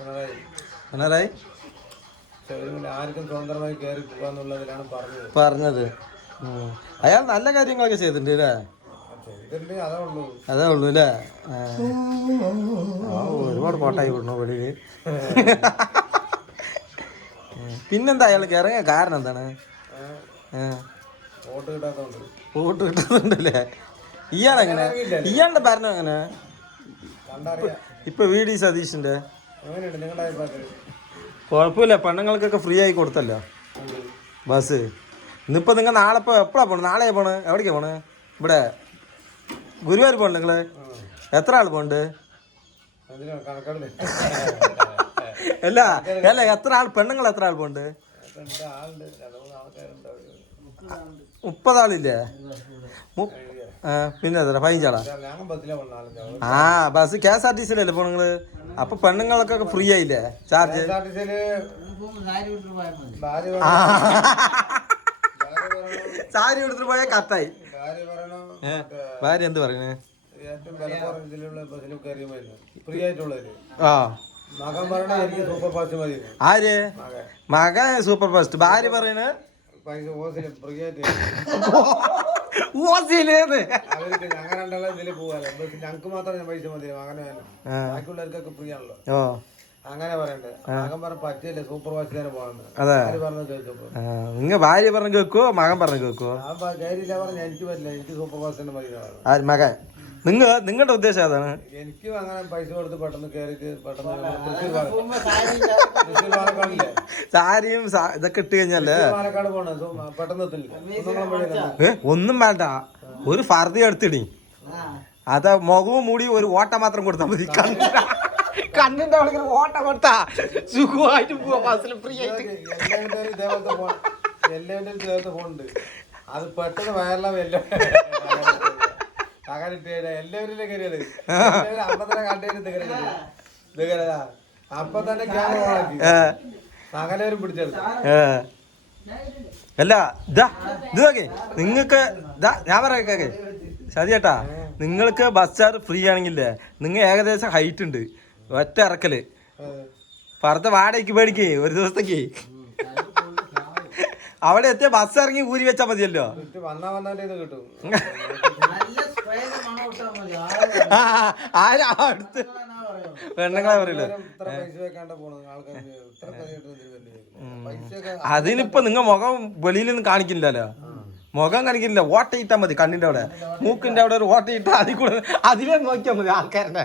പിണറായി ആർക്കും സ്വതന്ത്രമായി കയറി പോകാന്നുള്ളതിലാണ് പറഞ്ഞത്. അയാൾ നല്ല കാര്യങ്ങളൊക്കെ ചെയ്തിട്ടുണ്ട് അല്ലേ? അതേ ഉള്ളൂ അല്ലേ? ഒരുപാട് കോട്ടായി വിടണോ വെളിയില്. പിന്നെന്താ അയാൾക്ക് ഇറങ്ങിയ കാരണം എന്താണ്? വോട്ട് കിട്ടാത്തതുണ്ടല്ലേ? ഇയാളെങ്ങനെ ഇയാളുടെ ഭരണം എങ്ങനെ ഇപ്പൊ VD സതീഷിന്റെ? കുഴപ്പമില്ല, പെണ്ണുങ്ങൾക്കൊക്കെ ഫ്രീ ആയി കൊടുത്തല്ലോ ബസ്. ഇന്നിപ്പോ നിങ്ങൾ നാളെ ഇപ്പൊ എപ്പോഴാ പോണേ? നാളെ പോണ്? എവിടേക്കാ പോണ്? ഇവിടെ ഗുരുവായൂർ പോണ്ട് നിങ്ങള്? എത്ര ആൾ പോണ്ട്? അല്ല അല്ല, എത്ര ആൾ പെണ്ണുങ്ങൾ എത്ര ആൾ പോണ്ട്? 30 ആളില്ലേ? പിന്നെ എത്ര? 15 ആളാ? ബസ് KSRTC-ലല്ലേ പോ നിങ്ങള്? അപ്പൊ പെണ്ണുങ്ങൾക്കൊക്കെ ഫ്രീ ആയില്ലേ ചാർജ്? സാരി എടുത്തിട്ട് പോയാൽ കത്തായി. ഭാര്യ എന്ത് പറയണേ? ആര് മകൻ സൂപ്പർ ഫാസ്റ്റ്? ഭാര്യ പറയണ ഞങ്ങക്ക് മാത്രം പൈസ മതി, അങ്ങനെ ബാക്കിയുള്ളവർക്കൊക്കെ ഫ്രീ ആണല്ലോ. അങ്ങനെ പറയണ്ടേ? മകൻ പറഞ്ഞ പറ്റില്ല, സൂപ്പർ ഫാസ്റ്റ് തന്നെ പോകണം. അതെ, നിങ്ങ ഭാര്യ പറഞ്ഞ കേൾക്കുവോ മകൻ പറഞ്ഞ കേൾക്കുവോ? കാര്യമില്ല പറഞ്ഞ എനിക്ക് പറ്റില്ല, എനിക്ക് സൂപ്പർ ഫാസ്റ്റ് തന്നെ മതി. മകൻ നിങ്ങളുടെ ഉദ്ദേശം അതാണ്? എനിക്കും അങ്ങനെ പൈസ കൊടുത്ത് പെട്ടെന്ന് കയറി പെട്ടെന്ന് സാരിയും ഇതൊക്കെ ഇട്ട് കഴിഞ്ഞാലേ പാലക്കാട് പോണ പെട്ടെന്ന് ഒന്നും വേണ്ട, ഒരു ഫർദി എടുത്തിടി, അതാ മുഖവും മൂടി ഒരു ഓട്ട മാത്രം കൊടുത്താൽ മതി. കണ്ണിന്റെ അവിടെ ഓട്ട കൊടുത്താ സുഖമായിട്ട് പോവാ ബസ്സിൽ ഫ്രീ ആയിട്ട്. എല്ലാവരുടെ ദേവത്തെ ഫോണുണ്ട്, അത് പെട്ടെന്ന് വയറലാവും. എല്ലാവരും കയറിയത് അപ്പത്തന്നെ കണ്ടു അപ്പൊ തന്നെ ക്യാമറ ഓണാക്കി സകലവരും പിടിച്ചെടുത്തു. അല്ല ഇതാ ഇത് നോക്കേ നിങ്ങൾക്ക്, ഞാൻ പറയാ സതിയേട്ടാ, നിങ്ങൾക്ക് ബസ് ചാർജ് ഫ്രീ ആണെങ്കിലേ നിങ്ങൾ ഏകദേശം ഹൈറ്റ് ഉണ്ട്, ഒറ്റ ഇറക്കല് പുറത്ത് വാടകയ്ക്ക് പേടിക്കേ ഒരു ദിവസത്തേക്ക്. അവിടെ എത്തിയ ബസ് ഇറങ്ങി ഊരി വെച്ചാ മതിയല്ലോ. അടുത്ത് പെണ്ണുങ്ങളെ പറയല്ലോ. അതിനിപ്പോ നിങ്ങൾ മുഖം വെളിയിലൊന്നും കാണിക്കില്ലല്ലോ, മുഖം കാണിക്കില്ല, ഓട്ട ഇട്ടാ മതി. കണ്ണിന്റെ അവിടെ മൂക്കിന്റെ അവിടെ ഒരു ഓട്ട ഇട്ടാ അതിൽ കൂടെ അതിലേ നോക്കിയാൽ മതി ആൾക്കാരുടെ.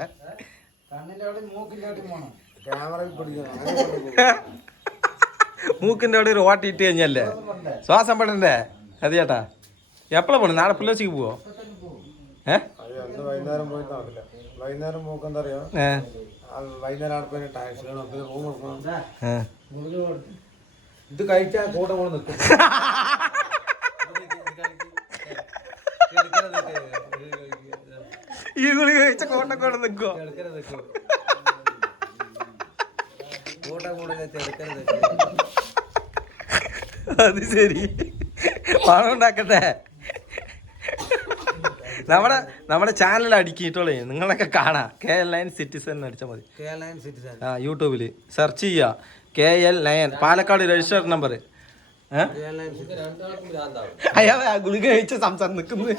മൂക്കിന്റെ അവിടെ ഒരു ഓട്ട ഇട്ട് കഴിഞ്ഞല്ലേ ശ്വാസം പെടണ്ടേ? അത് ചേട്ടാ എപ്പോഴാ പോണേ? നാളെ പുലർച്ചയ്ക്ക് പോവോ? വൈകുന്നേരം പോയി നടക്കില്ല. വൈകുന്നേരം പോക്ക് എന്താ അറിയോ? വൈകുന്നേരം അവിടെ പോയി ടാക്സി റൂം എടുക്കണം. ഇത് കഴിച്ചാൽ കൂടെ കൂടെ നിൽക്കും. ഈ ഗുളി കഴിച്ച കോട്ട കൂടെ നിൽക്കോ? അത് ശരി, പണം ഉണ്ടാക്കട്ടെ. നമ്മുടെ ചാനൽ അടിക്കിട്ടോളേ നിങ്ങളൊക്കെ കാണാം. KL9 സിറ്റിസൺ അടിച്ചാൽ മതി. യൂട്യൂബില് സെർച്ച് ചെയ്യുക KL9 പാലക്കാട് രജിസ്റ്റർ നമ്പർ. അയാൾ ഗുളിക കഴിച്ച സംസാരം നിൽക്കുന്നത്.